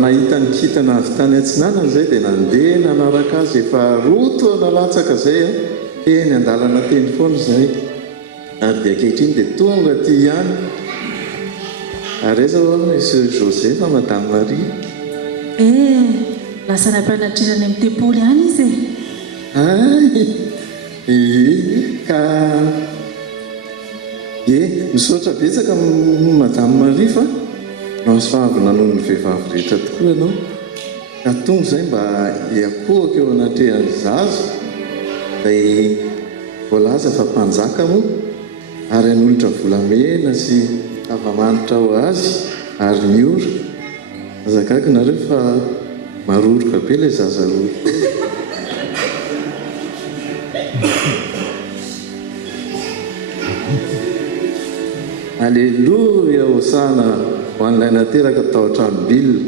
nahita ny kitana avy tany antsinanana zay dia nandeha nanaraka azy efa roto nalatsaka zay teny andalana teny foana zay ary dia ankehitriny dia tonga ty ihany ary zao misy Josefa Madame Marie lasa nampianatrirany amin'ny tempoly ihany izy ka misaotra betsaka Madame Marie fa nahazo fahavina noho ny vehivavy rehetra tokoa ianao ka tonga izay mba hiakohaka eo anatrehan'ny zaza ilay voalaza fa mpanjaka moa ary hanolotra volamena sy tava-manitra ho azy ary miora azakaka nareo fa maroroka be ilay zaza roa Alleluia, hosana ho an'ilay nateraka tao an-tranom-bilona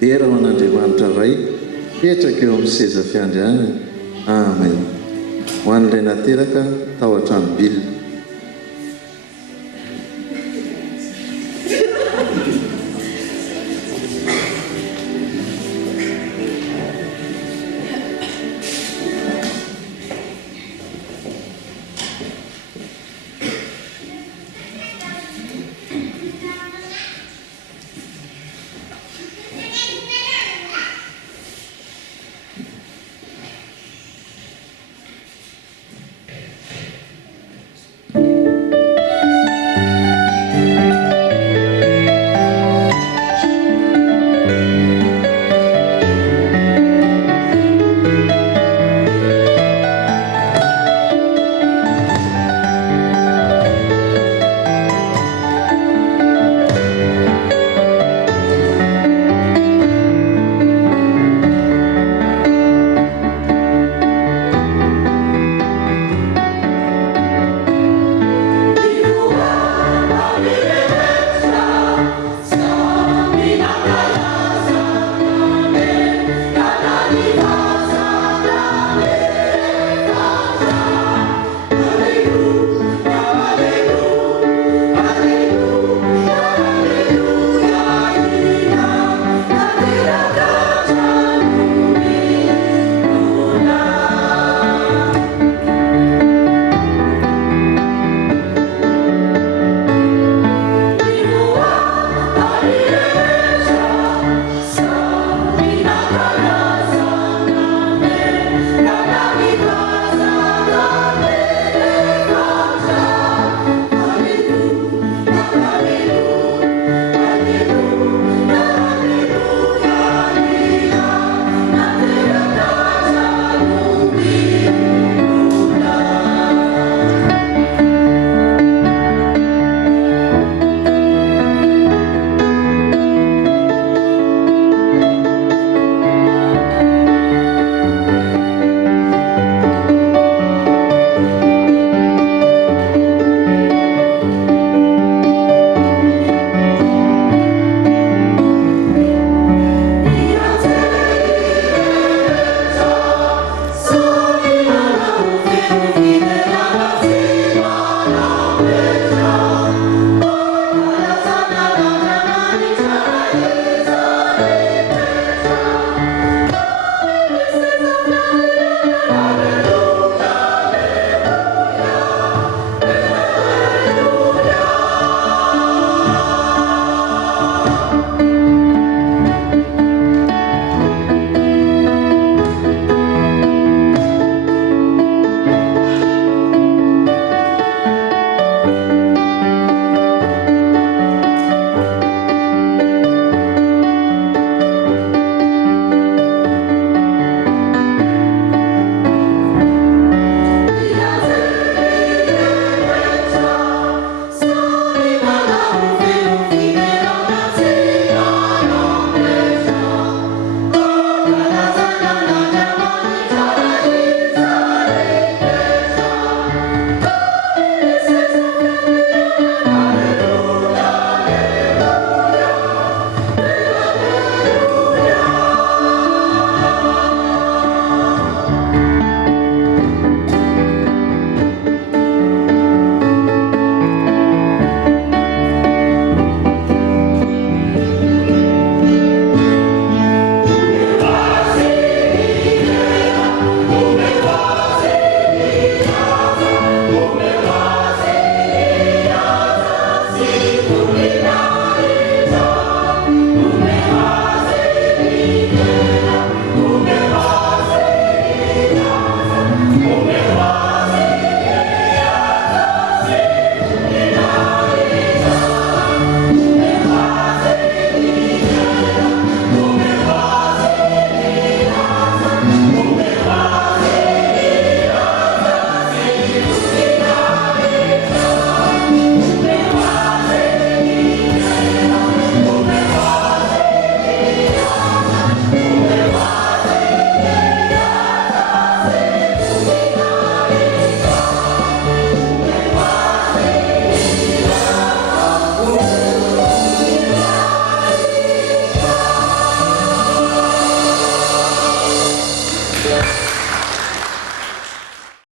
era ho an'Andriamanitra ray petraka eo amin'ny seza fiandrianana amen ho an'ilay nateraka tao an-tranom-bilona Amen.